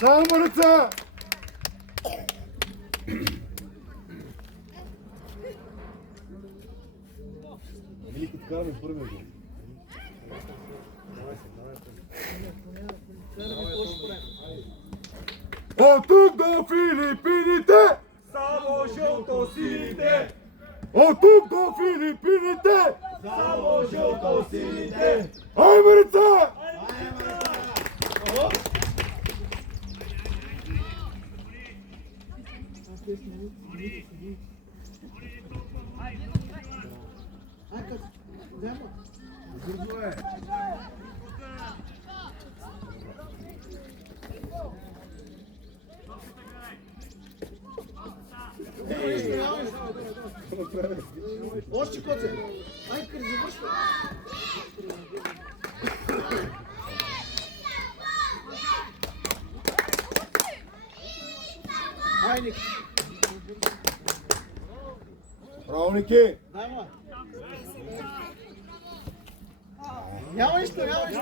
Само ръца! Велики така ми първи го. От тук до Филипините! Само жълтосините! От тук до Филипините! Само жълтосините! Айде ръца! Бързо е! Още коце! Ай, къде завършва! Ай, Ник! Браво, Ники! Дай, ма! Няма нищо, давай!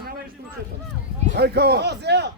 Няма нищо, момчета. Айде, Кала! А, Зея!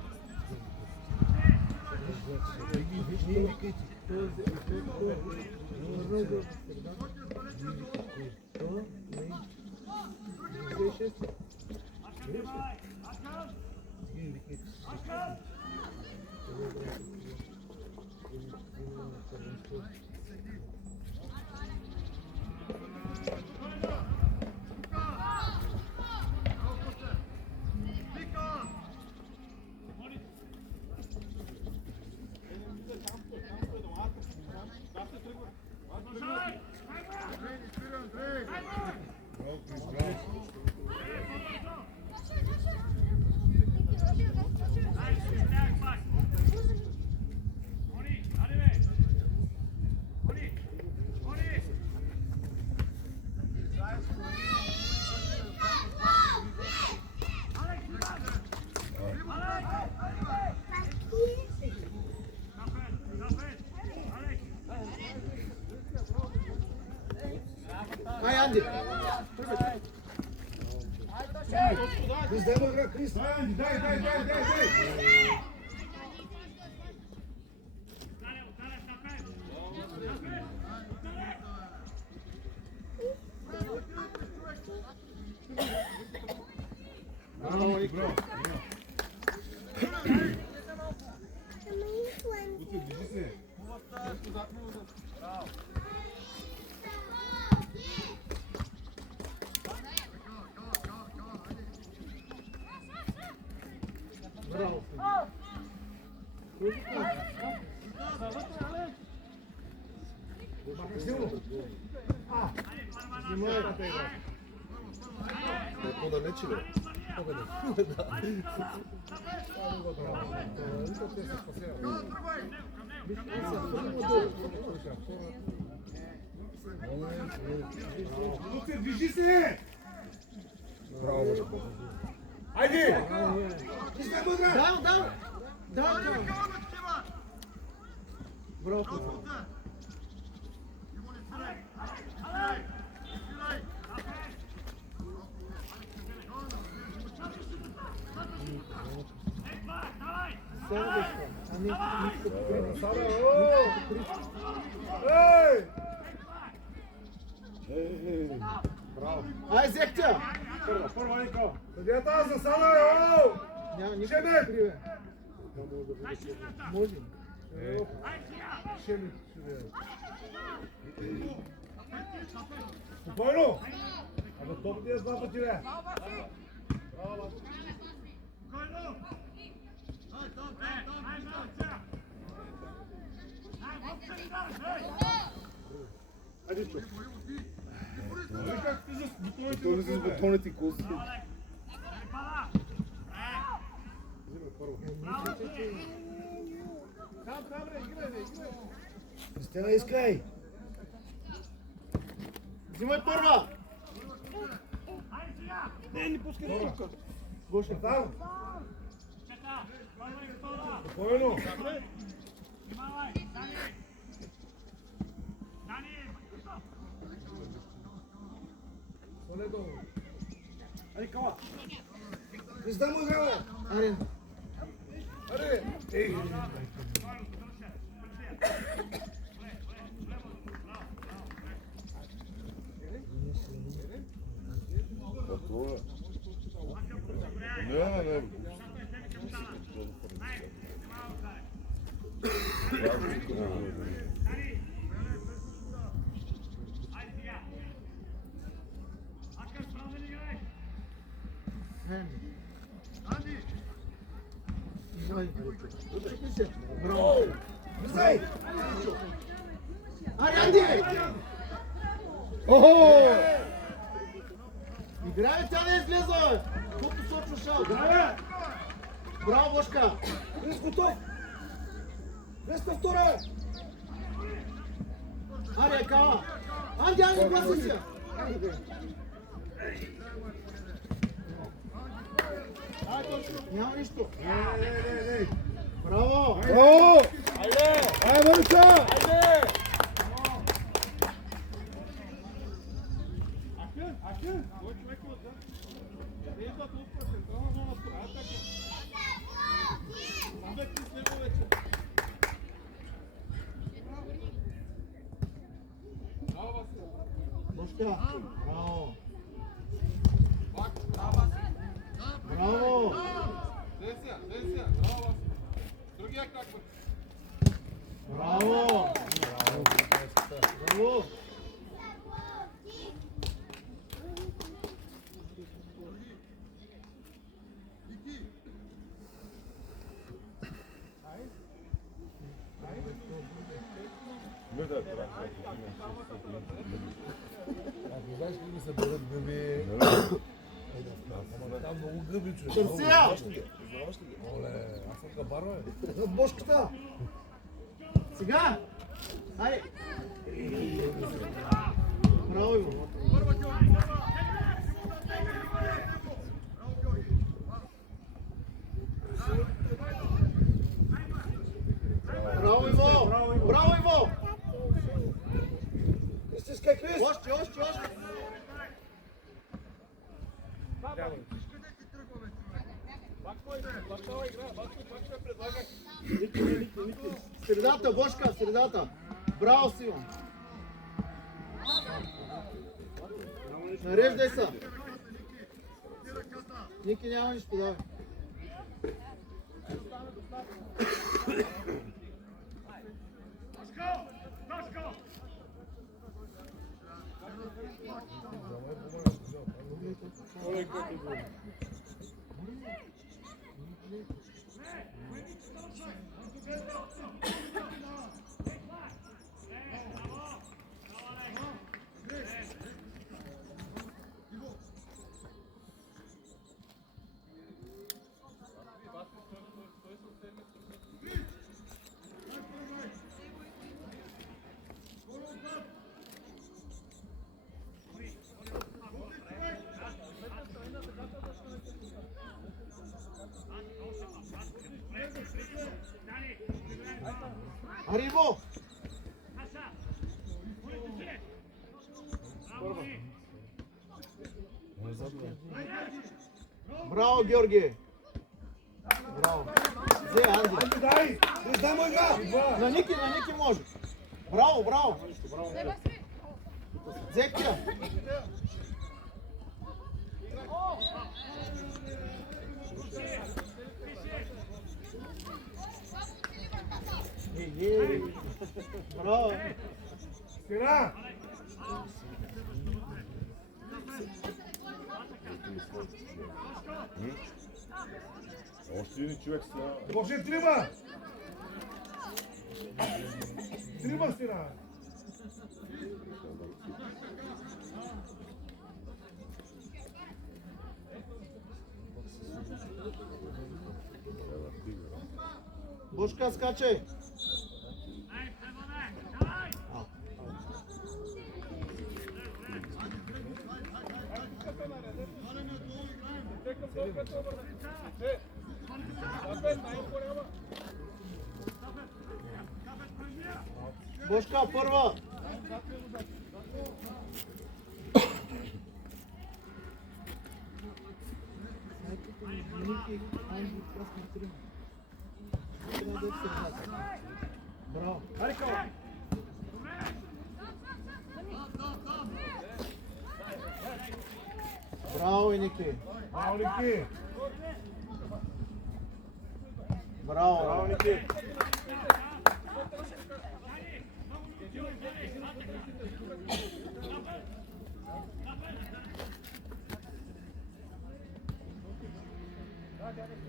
Ай, Анди! Крис, дай му игра, Крис! Дай! Браво, Ник, браво! Движи се! Браво! Снимай! По-далече ли? Движи се! Браво! Айде! Дай! Браво! Ай, Зектя! Първа, Нико! Съдията засада, йо! Няма никой Шеме! да криве. Може. Шеме! Спокойно! Абе топ ти е два пъти, бе! Айде тук! Той с бутоните коси. Стена, искай! Взимай първа! Не пускай тук. Гоша, там! Спокойно! Ай, Кала. Крис, дай му игра, бе! Аре! Ne. Браво! Быстрей! Анди! Охо! Играй, тя не излиза! Тук посочва шал. Браво, Бошка! Крис готов! 202! Аре, кава! Анди, гласи се! Няма нищо. Не. Браво! Браво! Айде! Ай, Марица! Айде! Акин! Кой човек е отзад? Не идват лупа, централна зона, това така. Там бе ти с него вече. Браво, Васил! Бошка! Браво! Браво! Десия! Браво, Васил! Другия как бе? Браво! Браво! Знаеш ли се берат гъби? Там много гъби, човек. Търсия! Оле, аз съм кабар, бе. Бошката! Сега! Хайде! Браво, Иво! Браво, Иво! Браво, Иво! Стискай, Крис! Още! Средата, Бошка, средата! Браво, Симон! Нареждай се! Ники няма нищо, давай! Arrivo! Браво, Георги! Браво! Взе, Анди! Дай! Не знам игра! На Ники може! Браво! Взех тя! Браво! Стена! Още един човек стена. Може трима! Трима стена! Бошка, скачай! Бошка, първа! Браво. Айде, Кал. Браво, Ники. Браво, Ники. Браво. Браво, Ники.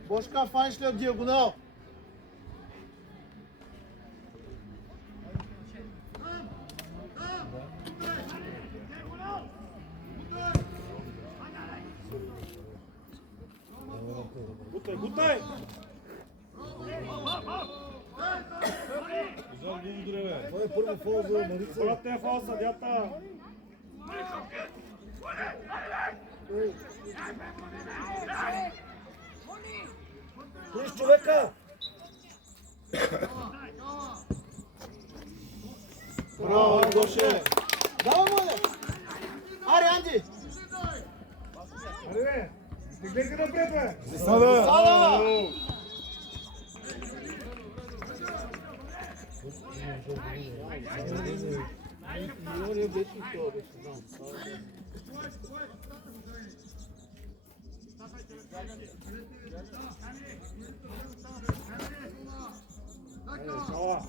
Бошка, фаниш ли от диагонал? Гутай, гутай. Това е първо фол за Марица. Брат, те е фал съдята. Трис човека! Браво, Гоше. Давай, моля. Аре, Анди. Айде, бе. Стигнете напред, бе. Засада! Сада! Айде, Кала.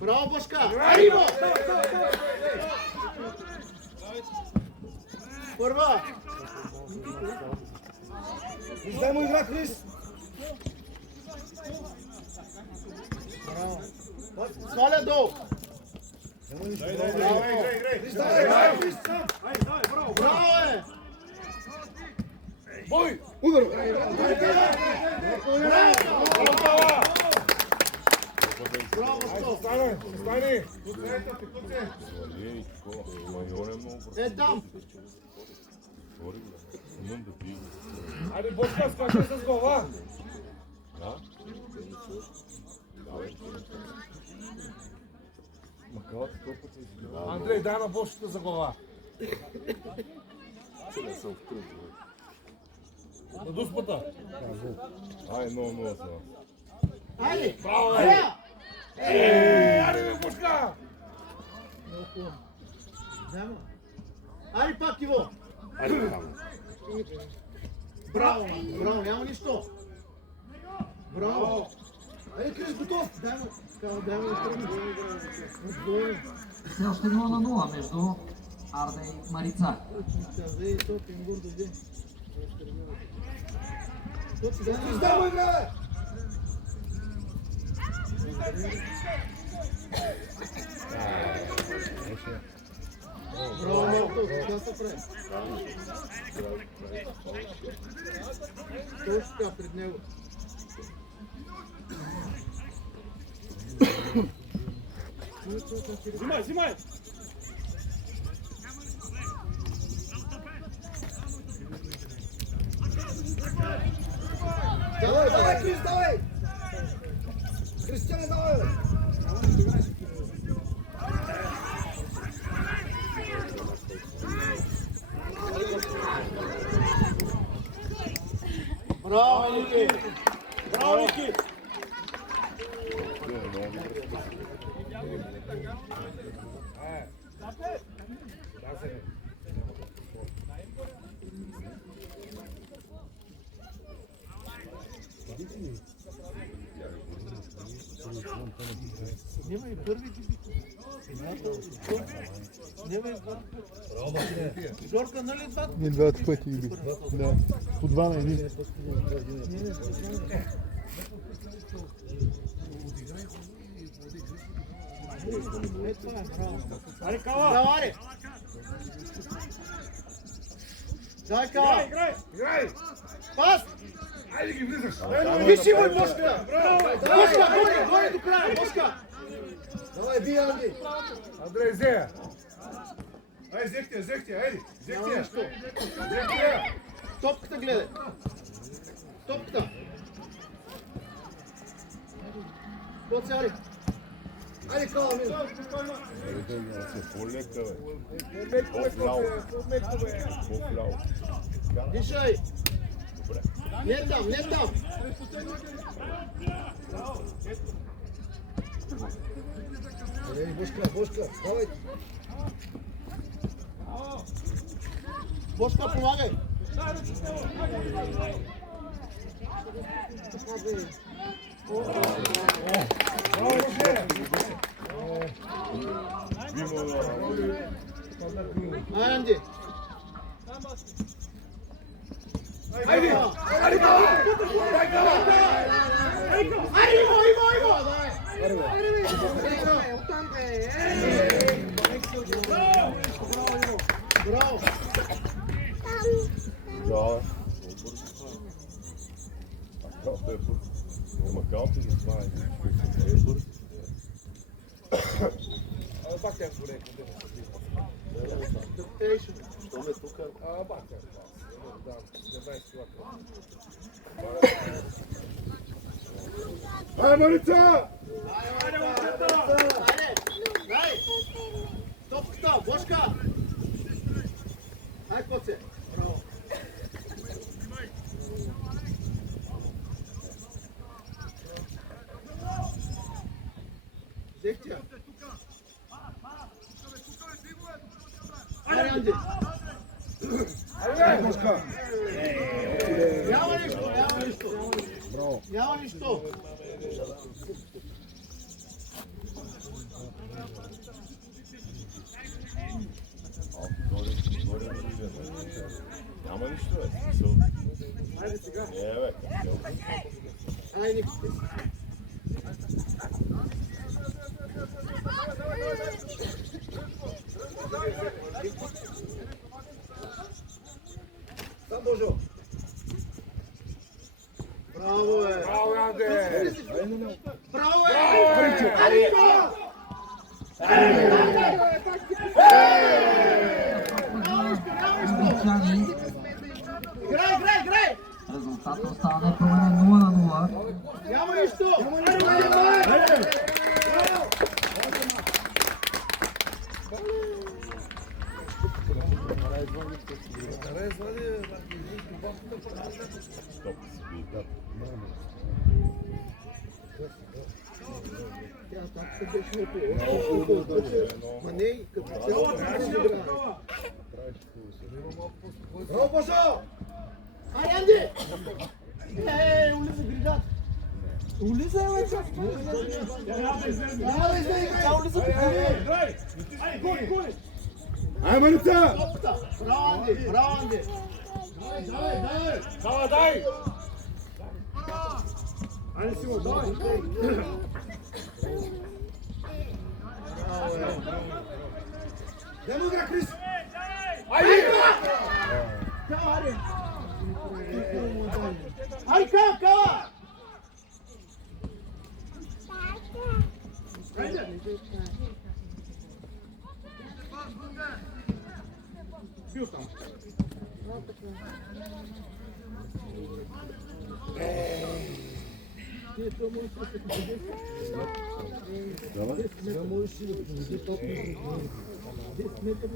Браво, Бошка. Ариво! Първа. Издай му игра, Крис! Сваля долу. Браво, играй. Крис, давай, давай, Крис! Айде, давай, браво. Браво е. Бой! Удар! Браво, Сто. Стане, стане. Е, там. Айде, Бошка, скачай с глава. Андрей, дай на Бошката за глава. На дуспата. Ай, много са. Айде. Браво, Браво. Айде, бе, Бошка. Айде пак, Иво. Браво, браво, няма нищо. Браво. Айде, Крис, готов. Дай му. Дай му да Все още 0-0 между Арда и Марица. Издай му игра, бе! Браво, Марко, така се прави. Точно така пред него. Взимай, взимай. Давай, давай, Крис, давай! Кристиане, давай, бе! Браво, Ники! Браво, Ники. Няма и първи ти. Няма и два. Жорка, нали два? Не, двата пъти ги бих. Да. По два на един. Айде, Кала. Браво, аре! Дай, Кала! Играй, играй. Пас! Айде ги влизаш. Виши му, Бошка! Бошка, гони до края, Бошка! Давай, бий, Анди! Андрей, взе. Айде, взехте, айде. Няма Взехте. нищо. Взехте. Топката гледай. Топката. Коци, аре! Айде, Кала, мина! По-лека, бе. По-меко, бе, Коце, по-меко, бе. По-пляво. Дишай! Добре. Не там, не там. Бошка, давай. Бошка, помагай. Анди. Haydi. Hadi Bravo. Ja. Uma kant is het waar. Bak sen buraya. Bak sen. Hadi Maritza. Дай. Стоп, Бошка. Дай коце. Браво. Взехте. Ай, Анди. Hadi Boşka. Няма нищо. Няма нищо. Няма нищо, бе. Хайде сега. Не, бе. Ай, никакви. Там Божо. Браво, бе. Bravo Ante. Браво, бе. Англичани. Играй. Резултатът остава непроменен 0-0. Няма нищо. Стоп. Тя так се беше напила. Ма не, като цяло не се играе. Браво, Божо! Ай, Анди! Улиза гридат. Улиза, бе, чак. Няма да излезе. Тя улиза по грида. Hadi Maritza. Браво, Анди. Sava daj. Hadi Simo daj. Не му игра, Крис! Haydi. Ай, кава! Бил там. Не можеш си да поведе топ на 10 метра.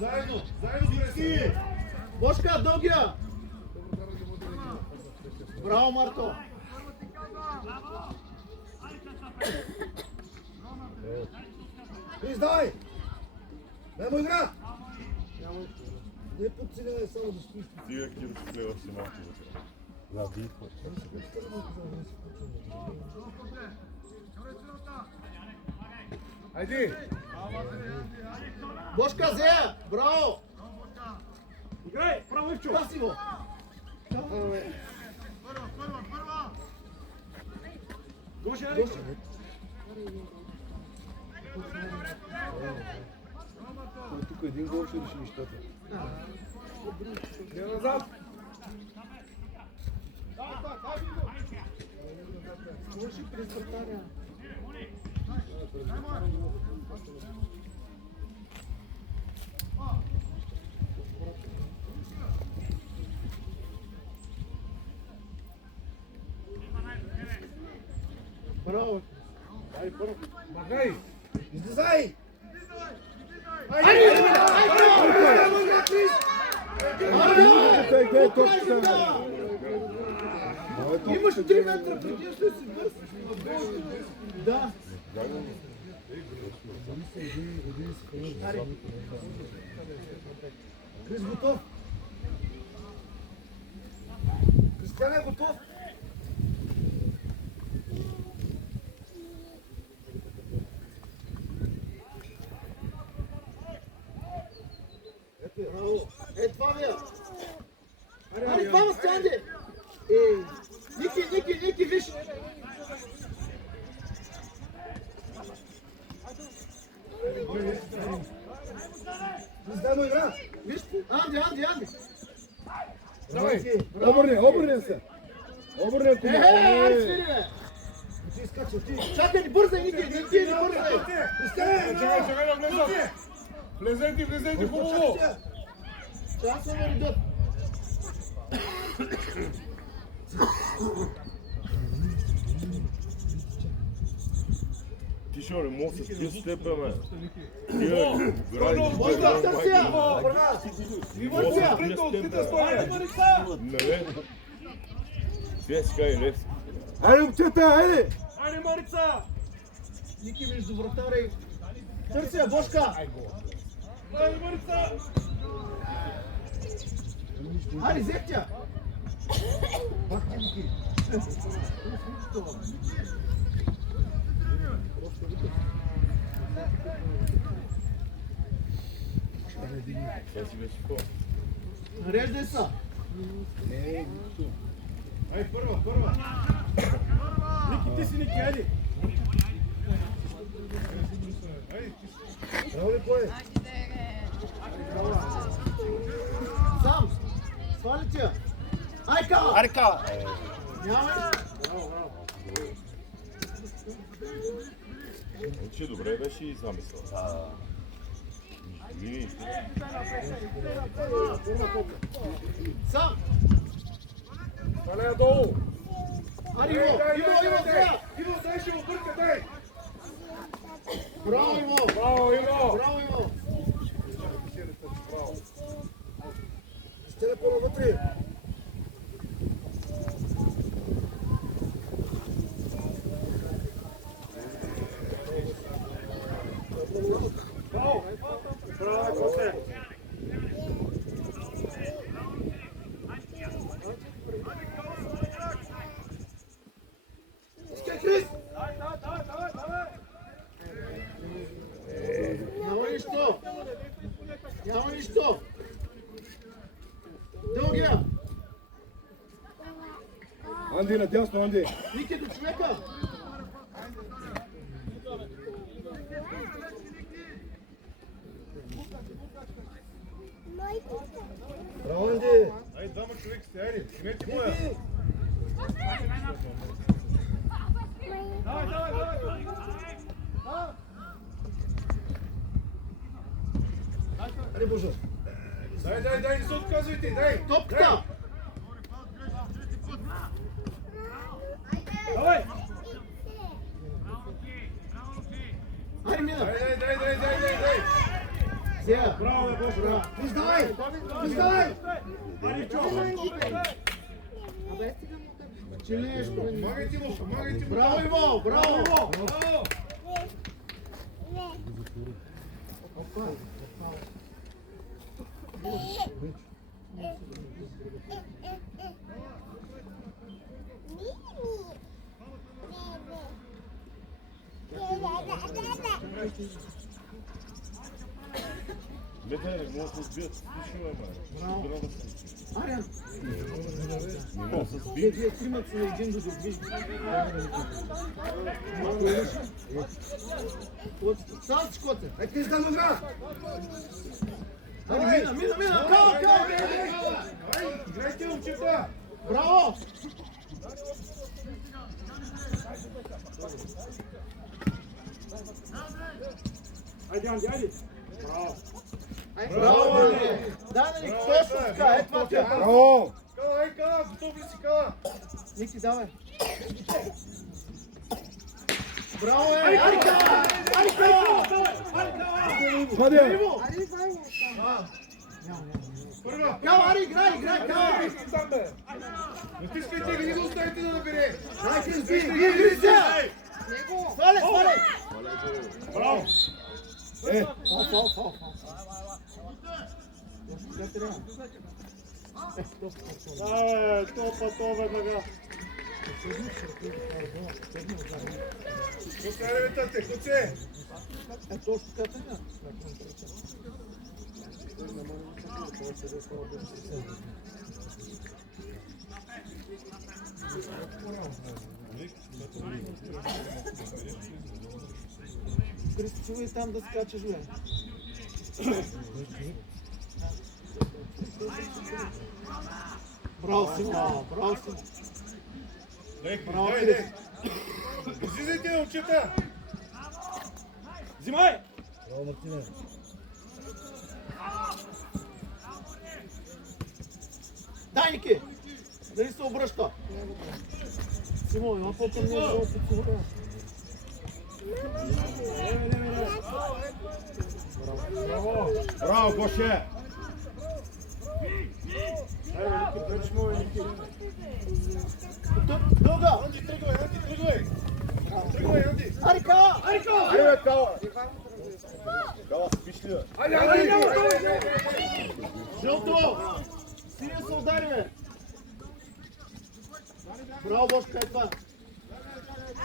Заедно Крис. Бошка, дългия! Браво, Марто! Крис, давай! Не му игра! Не подценявай само да стоиш. Тия Киро ще гледа още малко. Да, битва. Haydi. Бошка, Зея! Браво! Играй, право Ивчо. Паси го! Гоше, Тук един гол ще реши нещата. Гледа назад. Браво. Магай! Излизай! Айде! Имаш 3 метра преди, ще си бърз. Да. Крис готов? Кристиан е готов? Браво. Е, това ви е. Аре, двама стянде. Ей, Ники, виж. Крис, дай му игра! Виж, Анди. Давай! Обърни се! Обърни се! Свири, бе. Ти изкача, ти! Чакай, не бързай, Ники, не бързай. Чакай да влезат! Влезете хубаво! Чакай да идат. Ти ще не мога с тия степа, бе. Айде, момчета, айде! Айде, Марица! Ники между вратаря и... Търси я, Бошка! Айде, Марица! Айде, взех тя! Пак ти, Ники! Нареждай са! Ай, първа! Ники, ти си Ники, айде! Браво ли кой? Сам! Свали тя! Айка! Нямаш! Че добре беше и замисъл. Вини. Сам! Стане долу! Ари, Иво, сега! Иво, дай ще го бърка, дай! Браво, Иво! Браво, Иво! Браво, Иво! Стеля по-навътре! Браво! Браво, Косе! Искай, Крис! Няма нищо! Дългия! Анди, надясно, Анди! Ники до човека! Браво, Анди! Айде, двама човек сте, айде! Имете моя! Аре, Боже! Дай, не се отказвайте, дай! Топката! Давай! Айде, мина! Дай! Сега! Браво, Боже! Браво! Крис, давай! Крис, давай! Айде, чо! Челеш, Помагайте му! Браво, Иво! Браво! Браво! Мета не мога да сбият с пишива, бе. Ариан! Не мога да Вие тримат се един до други. Сам скоте! Ай, Крис, дай му игра! Айде, мина! Браво! Играйте, момчета! Браво! Айде, айде! Браво! Браво, Андрей! Дай на Ники, точно така, е това тя! Браво! Кала, готов ли си, Кала? Ники, давай! Браво, Арика! Арика! Hadi. Първа. Као, Ари, играй, Као! Там бе. Натискайте ги, не го оставите да набере. Дай, Криспи! Свале! Браво. Фал. Топа, то веднага. Оставяме тате, куце. Христо, чувай там да скачаш, бе. Браво, Симо! Браво, Дай. Излизайте на очета. Взимай! Браво, Мартине. Дай, Ники! Дали се обръща? Симо, има по-към не да подсигуря. Bravo, Goše. Дълга! Тръгвай, Анди. Арика! Ajde, Kava. Kava spišljiva. Айде. Жълто! Синия се удари, бе! Браво, Бошка, е това!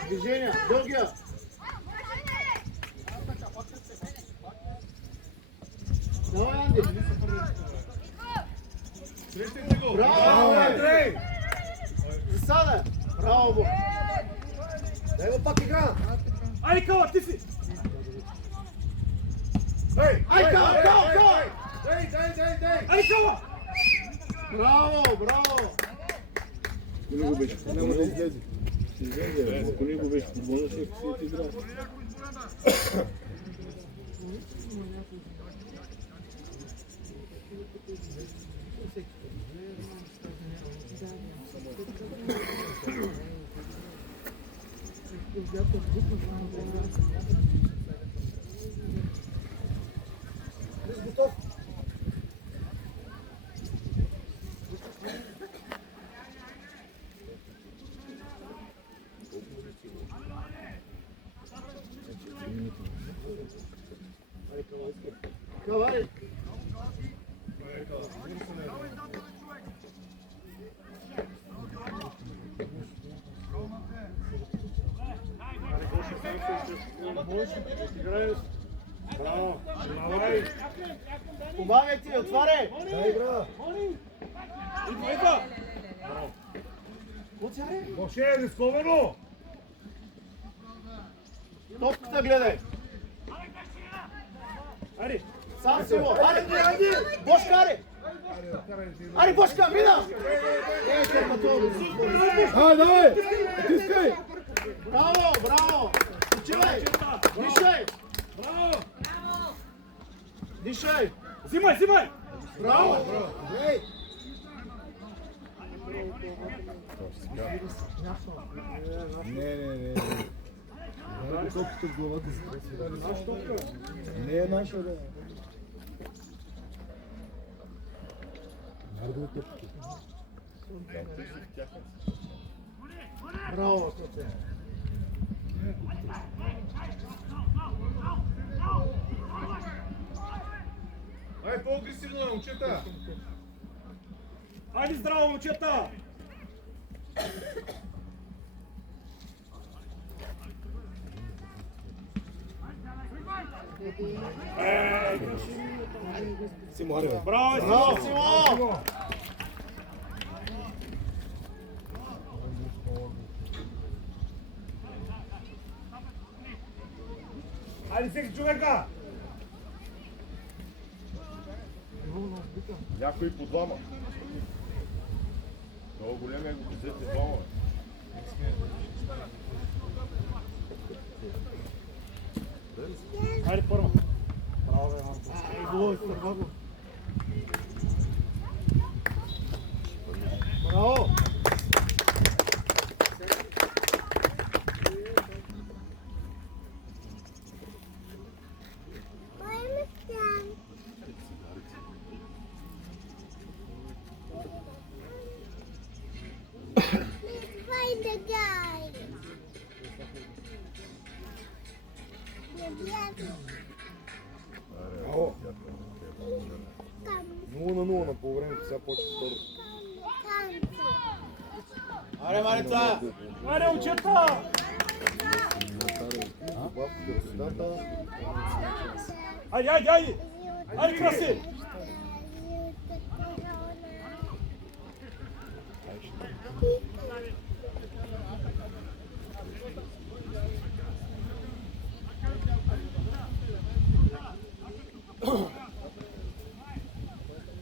Движение, дългия! Давай, Анди! Срещайте го. Браво, Андрей. Засада! Браво, Бо! Дай го пак игра! Айде, Кала, ти си! Дай. Ай, Као! Дай. Айде, Кала! Браво! Коли го беше? Няма да излезе. Ще излезе, ако не го беше футболна, ще си играе. Крис, готов? Кавари! Браво. Давай. Помагай ти, отваряй! Дай игра! Идва! Гоше, рисковано. Топката гледай! Айде! Сам си го! Ари! Бошка, Ари! Ари, Бошка, вида! Ajde, давай! Tiskaj! Браво! Почивай! Дишай! Браво. Дишай! Взимай! Браво! Ей! Не. Дай топката в главата си. Не е наша, бе. Нарго топката. Браво! Ай, по-агресивно на очета. Айде здраво, момчета! Си море, бе. Браво, Браво, Симо! Симо! Айде, всеки човека. Някой по двама. Много големия го взете двама. Айде първа! Браво! Ало. 0-0 на полувремето, сега почва второ. Аре, Марица! Аре, учета! Айде, айде, айде! Айде, краси!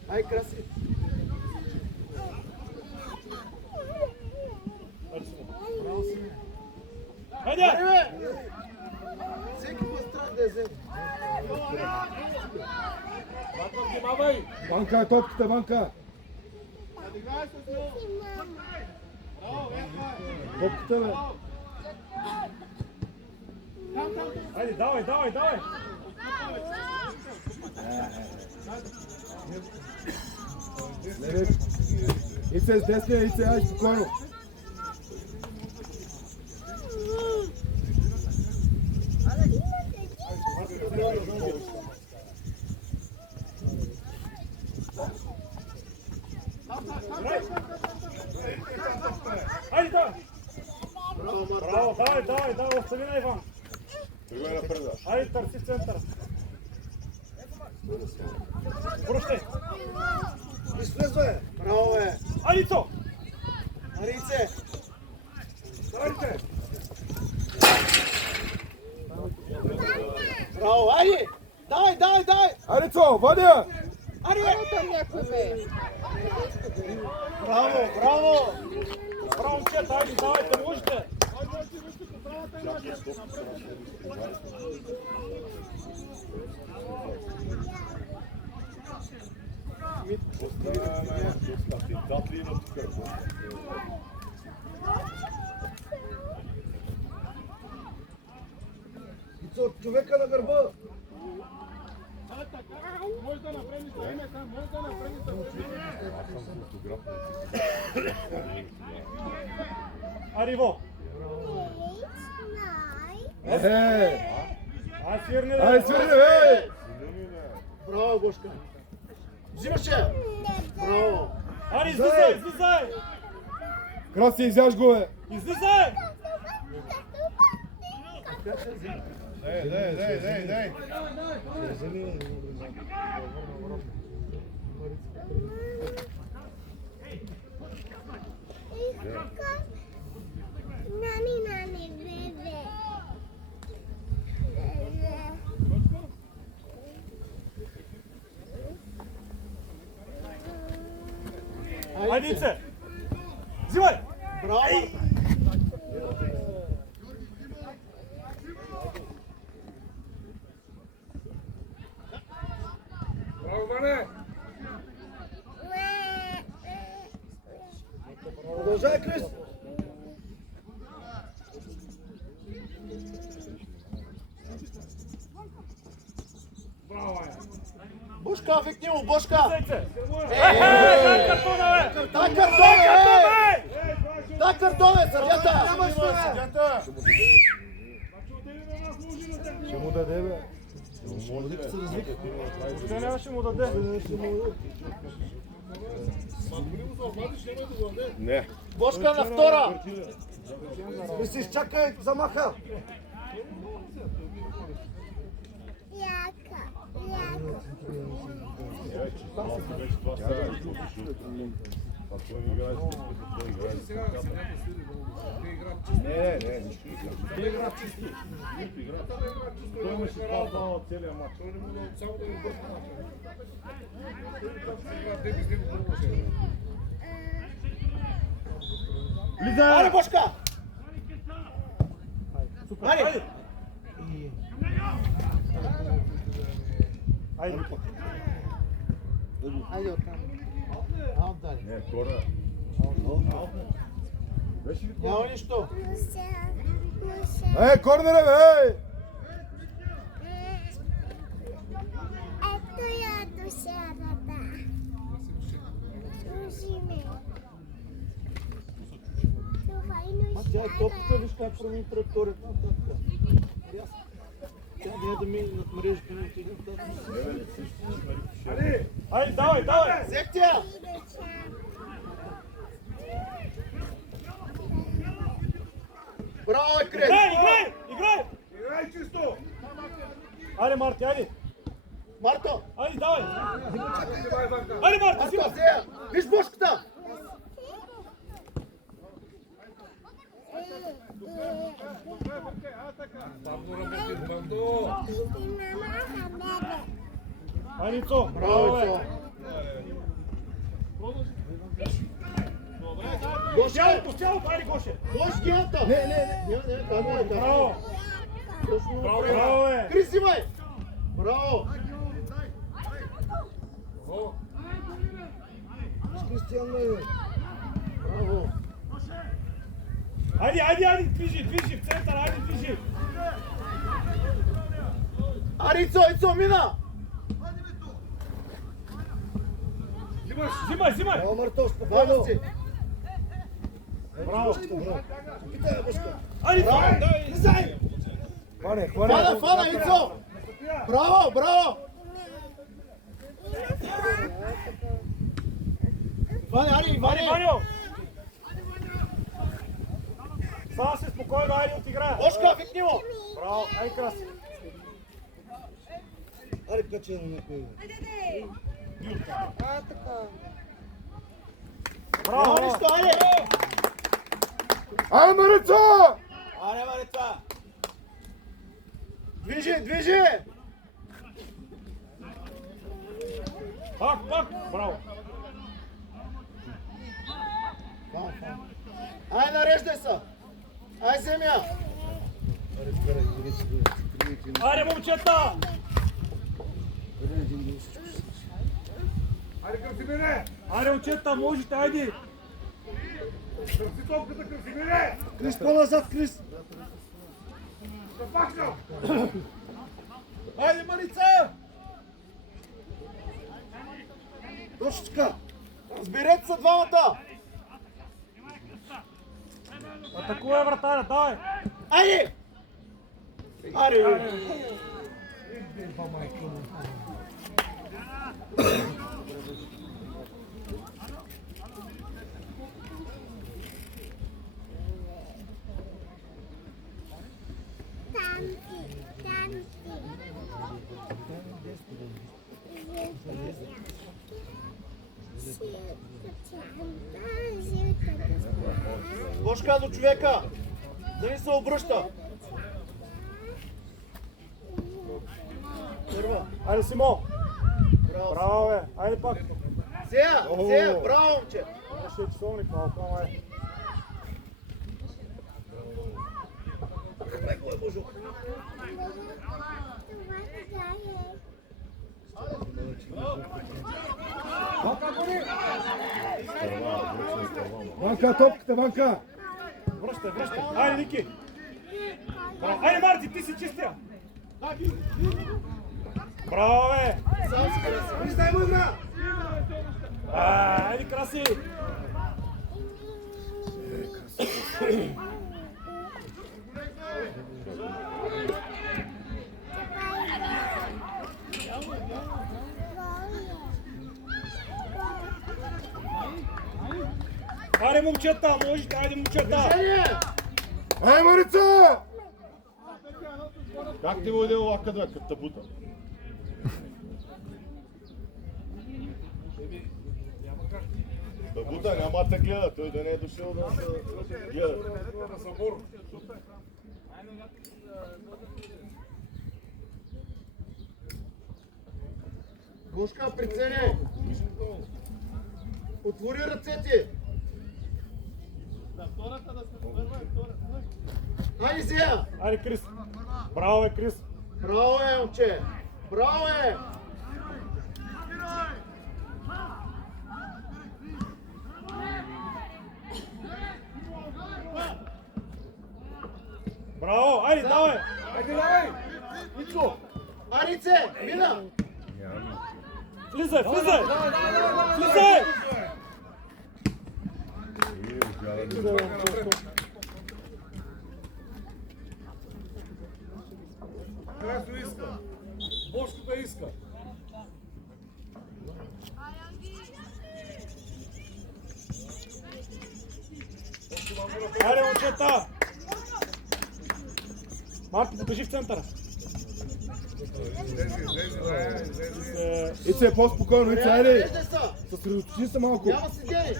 Ай, краси! Айде! Аре, бе! Всеки по стран да е вземе. Внимавай! Банка е топката, банка! Играй с него! Браво, Топката, бе! Айде, давай, давай, давай! Не, Ице, с десния, Ице, ай, спокойно! Айде, давай! Браво, давай, давай, давай, остави на Иван! Тръгвай напред. Айде, търси в центъра! Връщай! Излезвай! Браво, бе! Айде, Цо! Марице! Дайте! Браво, айде! Дай, дай, дай! Арицо, водя! Аре! Браво, браво! Браво, момчета, айде, давайте, можете! Дат ли има тук? Ицо, човека на гърба! Може да направим време там, може да направим Ариво! Ай, свирни, да! Ай, свирни, бе! Браво, Бошка! Взимаш я! Браво! Ари, излизай, излизай! Краси, изяж го, бе! Излизай! Дай. Nani, bebe. Айде, Ице! Взимай! Браво! Браво, Ване! Продължай, Крис! Браво, е! Бошка, викни му, Бошка! Ице! Дай картона, бе! Дай картон, бе! Дай картон, бе, съдята! Нямаш съдята! Ще му даде, бе! Те нямаше му даде. Не. Бошка на втора! Не си изчакай, замаха! Яка. Малко беше това става. А той не играе с той играе. Не, нищо не играе. Те играят чисти. Нищо играят. Той имаше това плана от целия матч. Той не му да само да го бърка мача. Те без него много ще е. Влизай! Аре, Бошка! Аре! Айде! Айде оттам. Аут дали. Не, кора. Беше ли Няма нищо. Е, корнера, бе! Ето я душарата. Служи ме. Това и Тя е топката, виж как промени траекторията на топката. Тя не е да ми над мрежите на тигната. Айде, давай, давай! Секция! Браво, Крес! Играй, играй, играй! Играй чисто! Айде, Марти, айде! Марто! Айде, давай! Давай, Ванка! Айде, Марти, Марто, взимай! Зея! Виж бошката! Айде, Ицо! Браво, бе! Ицо! Гоше! Цялото, цялото, айде, Гоше! Гош гената! Не, камо е, камо. Браво! Точно. Браво, бе! Крис, взимай! Браво! Кристиан, бе. Браво! Айде, айде, айде, движи, движи, в център, айде, движи! Ари, Ицо, мина! Взимай, взимай! Браво, Марто, Браво спокойно. си! Браво! Питай, Бошка. Айде, Браво! влизай! Хване, Фана, Ицо! Браво, браво! Ване, Ари, Айде, Ване! Ваньо! Сава се спокойно, айде, отиграя! Бошка, викни му! Браво, айде, краси! Аре, каче на някой. Браво! Няма нищо, айде! Ай, Марица! Аре, Марица! Движи, движи! Пак, пак! Браво! Ай, нареждай се! Ай, земя! Айде, момчета! Айде, Красимире! Айде, момчета, можете, айде! Търси топката, Красимире! Крис, по-назад, Крис. Запакнал! Айде, Марица! Точка. Сберете се двамата! Атакувай, вратаря, давай! Айде! Аре! Бошка до човека! Да не се обръща! Първа! Айде, Симо! Браво! Браво, бе! Айде пак! Сея! Браво, момче! Ще е часовник малко, ама е. Ванка, топката, Ванка! Връщай, връщай! Айде, Ники! Браво! Айде, Марти, ти си чистия! Браво, бе! Крис, дай му игра! Айде, краси! Айде, момчета, можете, айде, момчета! Ай, Марица! Как ти води лака да като бута? Да бута, няма да гледа, той да не е дошъл да се гледа. Гошка, прицене! Отвори ръцете! Айде, Зея! Айде, Крис! Браво, бе, Крис! Браво е, момче! Браво е! Браво! Айде, давай! Айде, давай! Ицо! Арице, мина! Влизай, влизай! Влизай! Красо Айде, момчета! Марко, покажи в центъра. Ице, по-спокойно, Ице, айде! Виждай се! Съсредоточи се малко. Няма седени!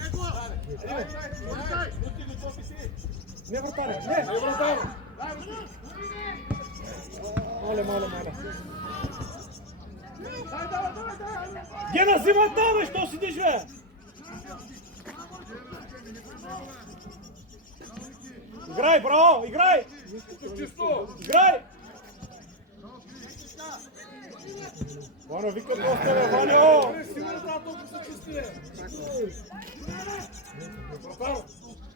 Не, вратаря, не! Мале. Гена, взимай там, бе, що седиш, бе? Играй, браво, играй! Играй! Ваня, вика просто, бе, Ваня!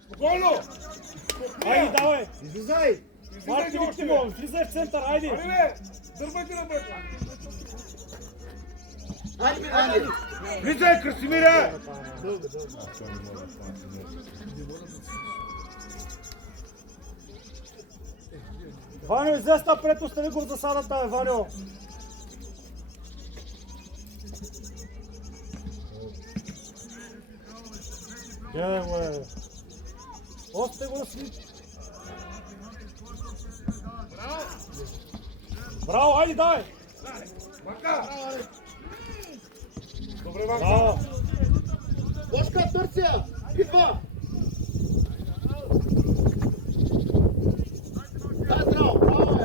Спокойно! Айде, давай! Излизай! Марти, викни му, влизай в център, айде! Айде, дърпайте напред! Айде! Влизай, Красимире! Ваню, излез напред, остави го в засадата, бе, Ваню! Гледай го, бе! Остави го да си... Браво, айде, давай! Мака! Добре, Ванка! Браво! Бошка, Турция! Идва! Да, здраво! Браво, бе!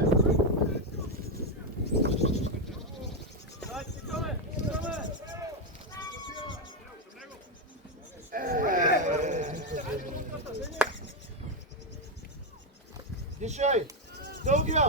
Дишай! Дългия!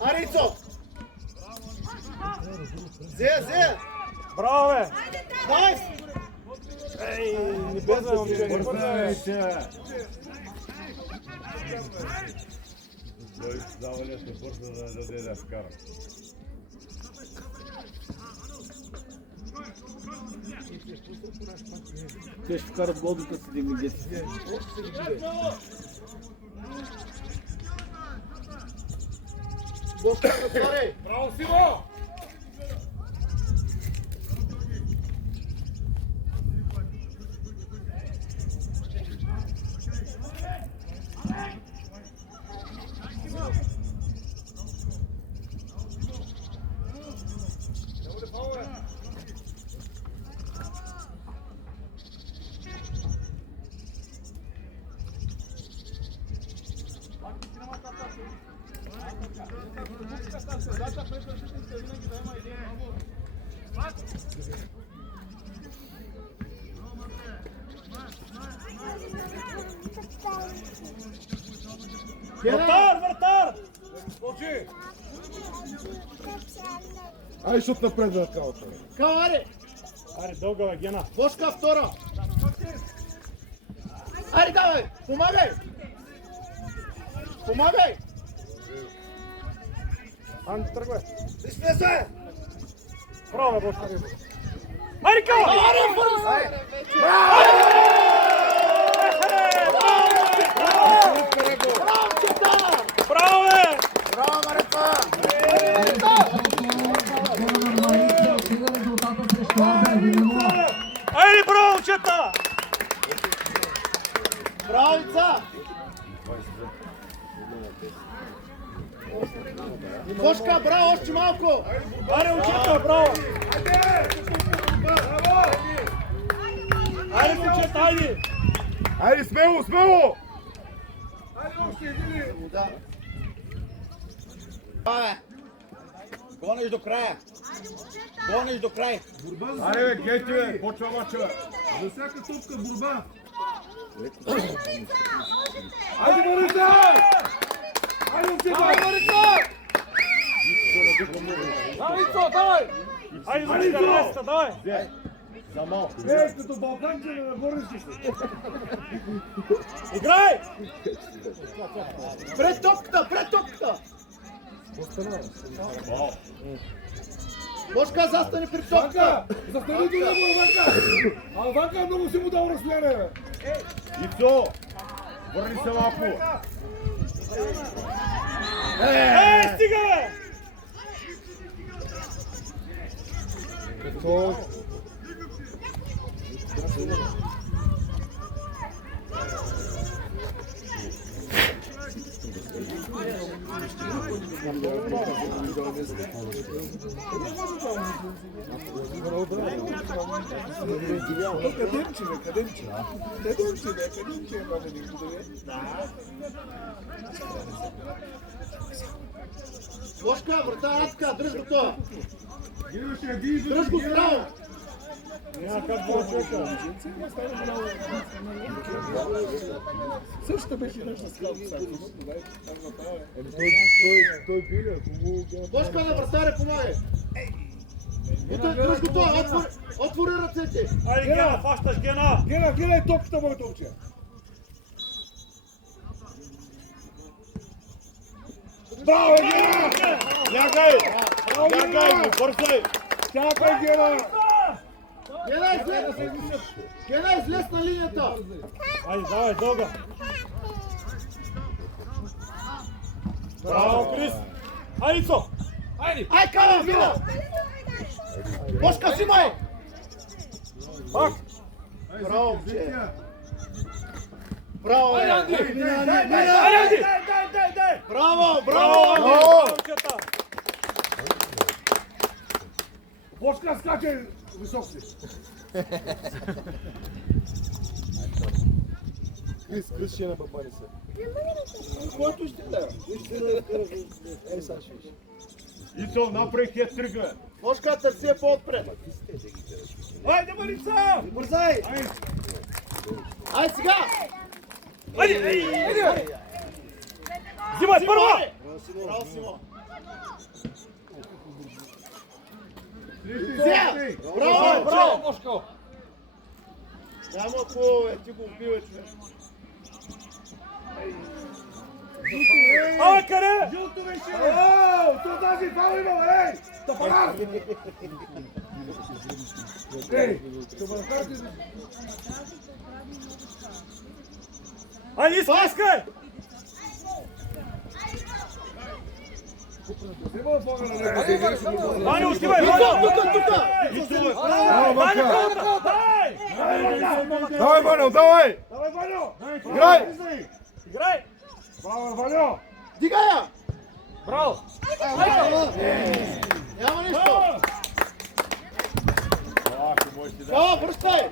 Арицо! Зе! Браво, бе! Найс! Ей, не бързай, момче, не бързай! Той завалят не бързо да даде да вкара. Те ще вкарат гол, докато се дигне деца. Бошка, отвори! Браво, Сиво! Вратар! Почи! Ай, шут напред на калата. Кавари! Аре, дълга, бе, Гена! Бошка, втора! Айде, давай! Помагай! Помагай! Ан, тръгвай! Излезе! Браво, бе, Бошка! Айде, ка! Браво, бе! Браво, Мареца! Сега резултата срещу Арда е 1-0. Айде, браво, момчета! Браво, Ица! Бошка, браво, още малко! Айде, момчета, браво! Айде, момчета, айде! Айде, смело! Айде, още един! Да. Бабе! Гониш до края! Гониш до край! Айде, бе, гейте, бе, почва мача, бе. За всяка топка борба! Айде, Марица! Айде, Марица! Давай! Айде, момчета, давай! За малко. Като балканче на борещи се! Играй! Пред топката! Пред топката! Бошка, застани при Ванка! топката! Застани до него, Ванка! А Ванка много си му дал разстояние, бе! Ицо! Върни се малко! Стига, бе! Бошка, врата, Радка, дръж го това! Дръж го здраво! Няма как да очаква. Същата беше нашата скалка. Той бига, хубаво. Бошка, на вратаря помагай! Дръж го това, отвори ръцете! Айде, Гена, фащаш, Гена! Гена, гледай топката, моето момче! Браво, Гена! Лягай! Лягай, бързай! Чакай, Гена! Гена, излез на линията! Айде, давай, дълга! Браво, Крис! Айде, Ицо! Айде! Ай, кара, мина! Бошка, взимай! Пак! Браво, момче! Браво, Айде, бе! Анди! Айде, Анди! Браво, Браво, браво! Анди! Браво, момчета! Бошка скачай висок си! Крис ще не попари се. Който ще да? Ей, сега ще виж. Ицо, направи хет-трик, бе! Бошка, търси е по-отпред! Айде, Марица! Бързай! Ай, сега! Айде! Айде! Взимай, първа! Браво, Симо! Сега! Браво! Браво, Бошко! Няма по, ти го убива, човек. Абе, къде? Жълто беше! О, то тази фал има, ей! Топалар! Ей, топалар ти... Айде, искай! Взема фога на него. Ваня, отивай, Ваня! Тук! Ваня, кълта! Дай! Давай, Ваньо, давай! Давай, Ваньо! Играй! Играй! Браво, Ваньо! Дигай я! Браво! Няма нищо! О, връщай!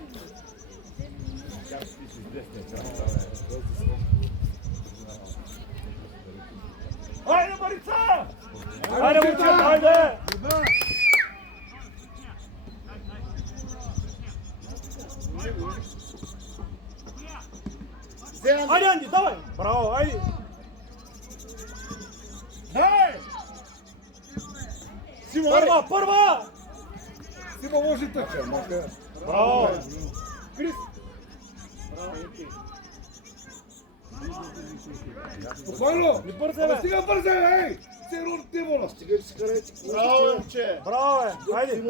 Айде, Марица! Айде, момчета, айде! Айде, Анди, давай! Браво, айде! Дай! Първа, първа! Симо може и тъча, маха. Браво! Крис! Спокойно! Не бързай, бе! Стига бързай, ей! Серун Тимоно! Стига да си карайте. Браво, момче! Браво, бе! Айде!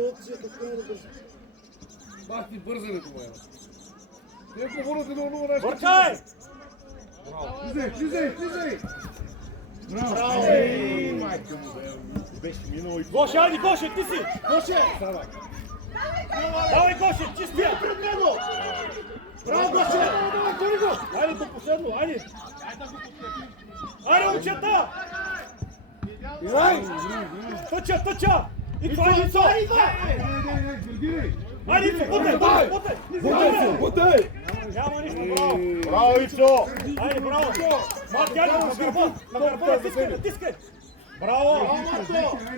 Бах ти бързането, бе. Те говорите много нещо. Бърчай! Влизай! Браво! Беше минало и Гоше, айде, Гоше, ти си! Гоше! Давай, Гоше, чистия! Пред него! Браво, Гоше! Давай, гони го! Айде до последно, айде! Айде, момчета! Играй! Тъча! И това е лицо! Айде, Ицо, бутай! Бутай! Няма нищо, браво! Браво, Ицо! Айде, браво! Марк, на гърба, тискай! Браво!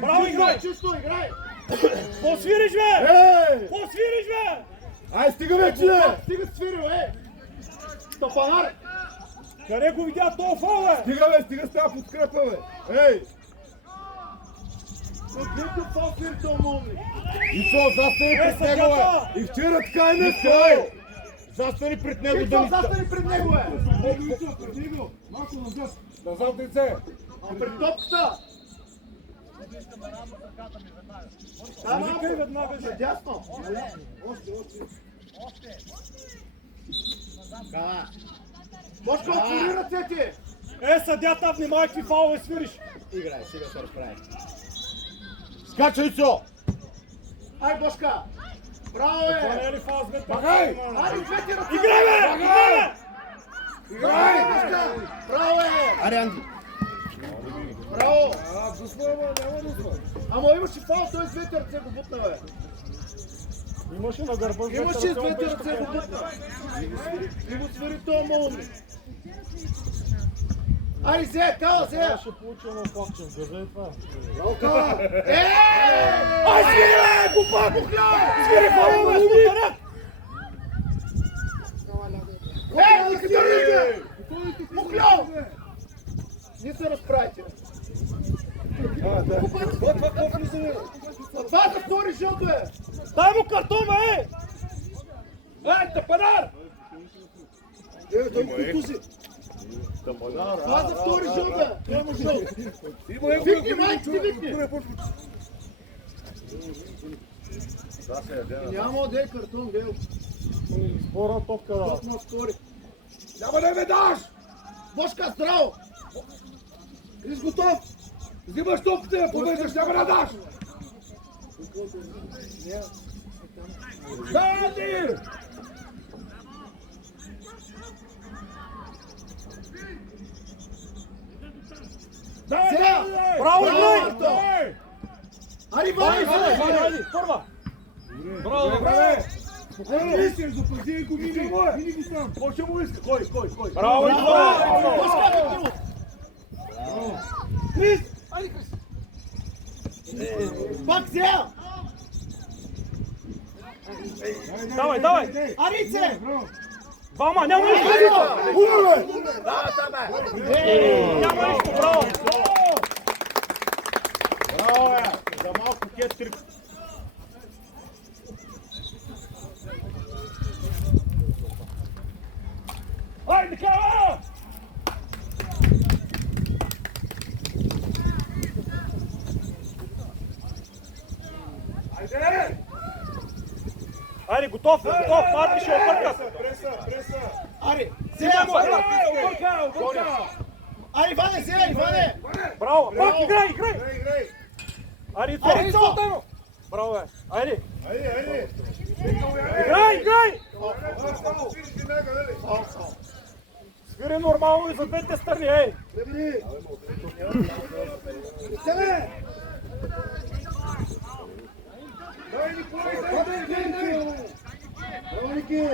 Браво, играй! Чисто, играй! По-свириш, бе! Ей! По-свириш, бе! Ай, стига вече, бе! Стига свирил, Стопанар! Къде го видя този фал, бе? Стига с тази подкрепа, бе! Ей! Какъв фал свири този момент? Ицо, застани пред него, съдията! бе! И вчера така и не стай! Застани пред него да Ицо, ни... застани пред него, Назад лице! А пред топката! Там Викай веднага же. дясно. Бошко, отвори ръцете. Съдята, внимай, какви фалове свириш. Играй, сега се разправи. Скачай цо! Ай, Бошка. Браво, Това не бе. е ли фал с двете? Багай! Ай, двете ръце. Играй, бе! Играй, бе! Играй, Бошка. Браво, бе. Аре, Анди! Браво. За своя няма да сме. Ама имаше фал, той с двете ръце го бутна, бе. Имаше на гърба. Имаше с двете ръце го бутна. И го свири този молни. Ай, Зея, кала, Зея. Ще получи едно факче в гъза и това. Ай, свири, бе, купа, кухля. Свири фалове, свири! Никитарите! Мухлял! Не се разправите. Това за втори жълто е! Дай му картон, бе! Ай, тъпанар! Тъпанар, Това за втори жълто е! Това му жълто! Викни, майки ти викни! Няма да е картон, Гео. Спора топка, да. На втори. Няма да ме даш! Бошка, здраво! Крис готов! Взимаш топката, я побеждаш, няма да даш! Дай! Сега! Браво, Браво, Игнай! Марто! Ари, Вали, Хайде, Вали! хайде, първа! Браво, браво! Мисля, запази го, мини го сам! Кой ще му иска? Кой? Браво, Игнай! Бошка, Викторов! Крис! Айде, Крис! Пак Зея! Давай, давай! Арице! Двама, няма нищо! Няма нищо, браво! Браво, бе! За малко кетрик. Хайде, кава! Айде! Айде, готов, Марти ще обърка! Преса! Ари! Зея, Зея! Обърка! Ай, Иване, Зея, Иване! Браво! Пак играй! Играй! Айде, Айде, това! Цо! Браво, бе! Айде! Айде! Играй! Играй! Свири нормално и за двете страни, ей! Стеле! Давай, Николай! Браво, Ники!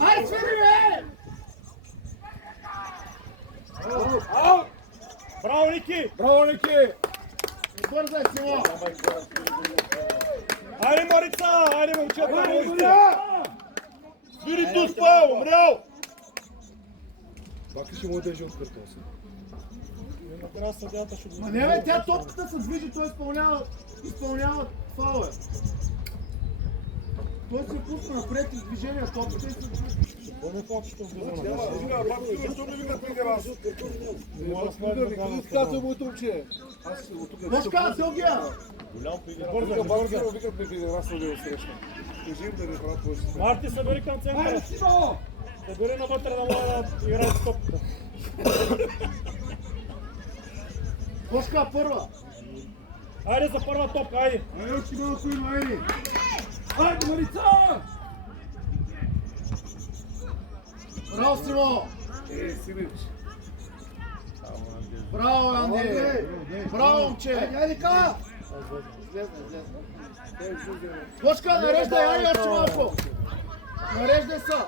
Ай, свири, бе! Браво, Ники! Браво, Ники! Бързай, Симо! Айде, Марица! Айде, момчета! Свири Туспа! Умрял! Пак ще му държи от картон си. Накрая съдята ще го... Ма не, бе, тя топката се движи, той изпълнява фаула. Той се пусна напред и движение, топката и се движи. Помни фокчето в гъза на Казва моето момче. Бошка, Силгия! Викат ме един раз да го срещна. Кажи им да не правят повече. Марти, събери към центъра. Събери навътре да мога да играе с топката. Бошка, първа! Айде за първа топка, айде! Айде, още малко има, айде! Айде, Марица! Браво, Симо! Симич. Браво, Анди! Браво, момче! Айде, ка! Бошка, нареждай, айде още малко! Нареждай са!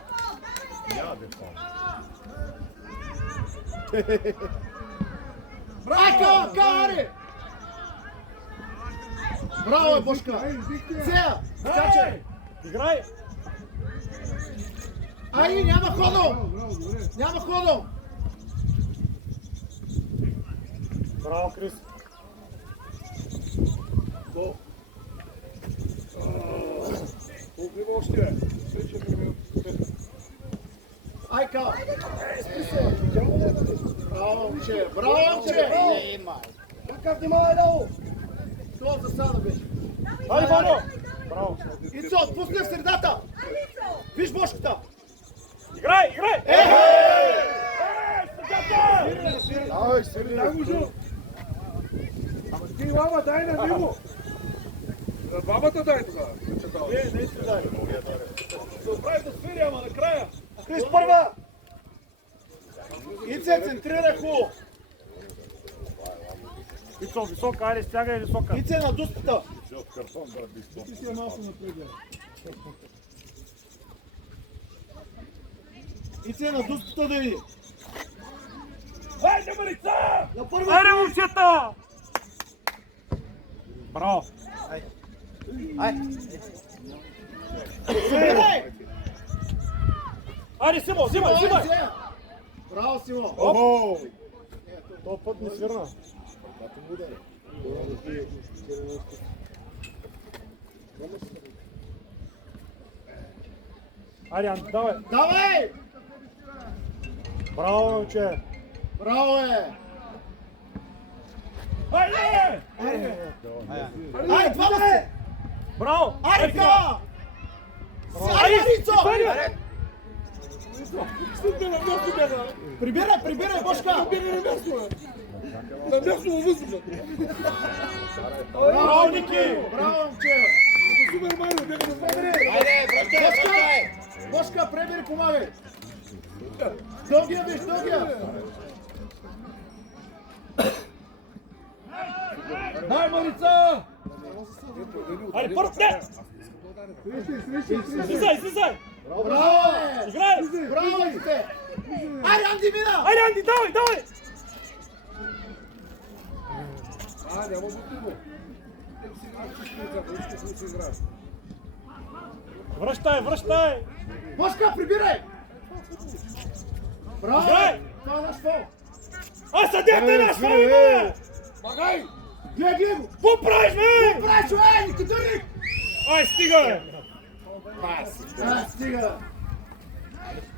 Браво, Ари! Браво, Бошка! Сея, скачай! Играй! Айде, няма ходом! Няма ходом! Браво, Крис! Колко има още? Ай, Кал! Браво! момче! Браво, момче! Така внимавай, Ляво! Това засада беше. Айде, Ваньо! Браво! Ицо, отпусни в средата! Виж бошката! Играй, играй! Давай, сили! Дай го, Жо. Ама ти, лама, дай на него. На бабата дай тогава. Не си дай. Се оправи да свири, ама накрая. Крис първа! Ице, центрира хубаво! Ицо, висока, айде, стягай висока. Ице на дуспата! Ти си е малко напред. Ице на дуспата да види! Хайде, Марица! На първа! Айде, момчета! Браво! Събирай! Айде, Симо, взимай, взимай! Браво, Симо! Охо! То път не свирна. Айде, Ан, давай! Давай! Браво, момче! Браво е! Хайде! Ай, двама се! Браво! Арика! Айде, Арицо! Айде! Стъпне на място, бяга! Прибирай, Бошка! Бяга на място, бе! На място във въздуха! Браво, Ники! Браво, момче! Супер Марио, бяга на това! Бошка, пребери, помагай! Дългия виж, дългия! Дай, Марица! Айде, първо, не! Слизай, слизай! Браво! Играй! Браво сте! Айде, Анди, мина! Айде, Анди, давай, давай! Няма бутино. Връщай, връщай! Бошка, прибирай! Браво! Играй! Това е наш фол! А, съдята е наш фал, бе! Магай! Гледай го! Какво правиш, бе? Прави човек, Никитурик! Ай, стига, бе! Стига!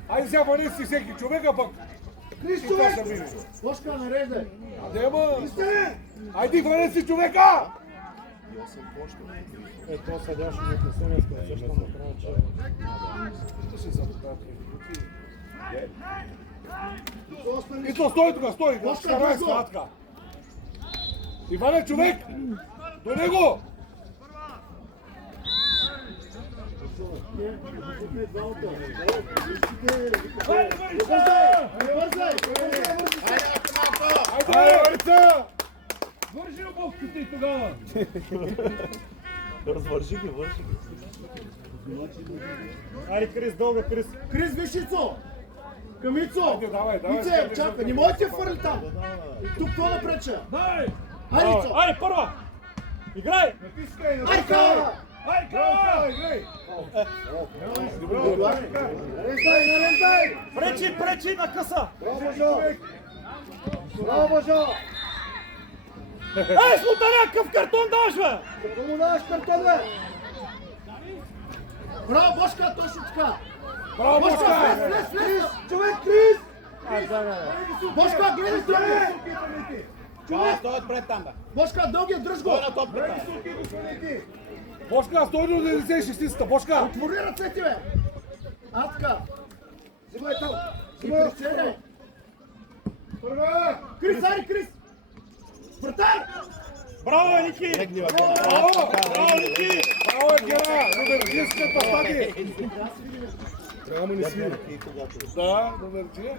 Айде сега вали си всеки човек, а пък... Крис, И човек! това са били. Бошка, нареждай! Адема! Стане! Айде хвани си човека! Ето, съдя ще ми присъня, с което сещам направо, че... И то стой тук, стой! Бошка, Скарай друго. статка! Иване, човек! До него! Айде, Марица! Вържи обувките и тогава! Развържи ги, вържи ги. Айде, Крис, дълга, Крис. Крис, виж Ицо! Към Ицо! Давай, давай. Ице, чакай, не можете фърли там! Тук какво напреча? Дай! Айде, Ицо! Айде, първа! Играй! Айка! Нареждай! Пречи, пречи на къса! Браво, Божо! Ей, Слутаня, какъв картон даваш, бе? Какво му даваш картон, бе? Браво, Бошка, точно така! Браво, Бошка, Бошка! влез! Човек, Крис! Ай, дай, бе. Бошка, гледай строги! Човек! Бошка, дългия, дръж го! Бошка, стой до 96-та, Бошка! Отвори ръцете, бе! А, така! Взимай там! И прицеляй! Крис, ари, Крис! Вратар! Браво, Ники! Браво! Браво, Ники! Браво, Гера! Номер 10 пастаки! Трябва му не свири. Да, номер 10.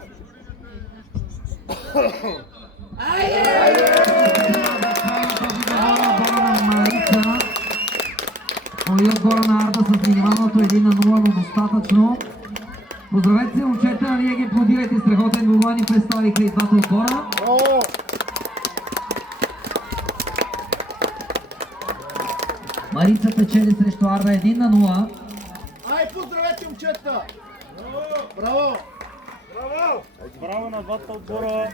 И отбора на Арда с минималното 1 на 0, но достатъчно. Поздравете се, момчета, вие ги аплодирайте, страхотен гол ни представиха и двата отбора. Браво! Марица печели срещу Арда 1 на 0. Ай, поздравете, момчета! Браво! Браво на двата отбора!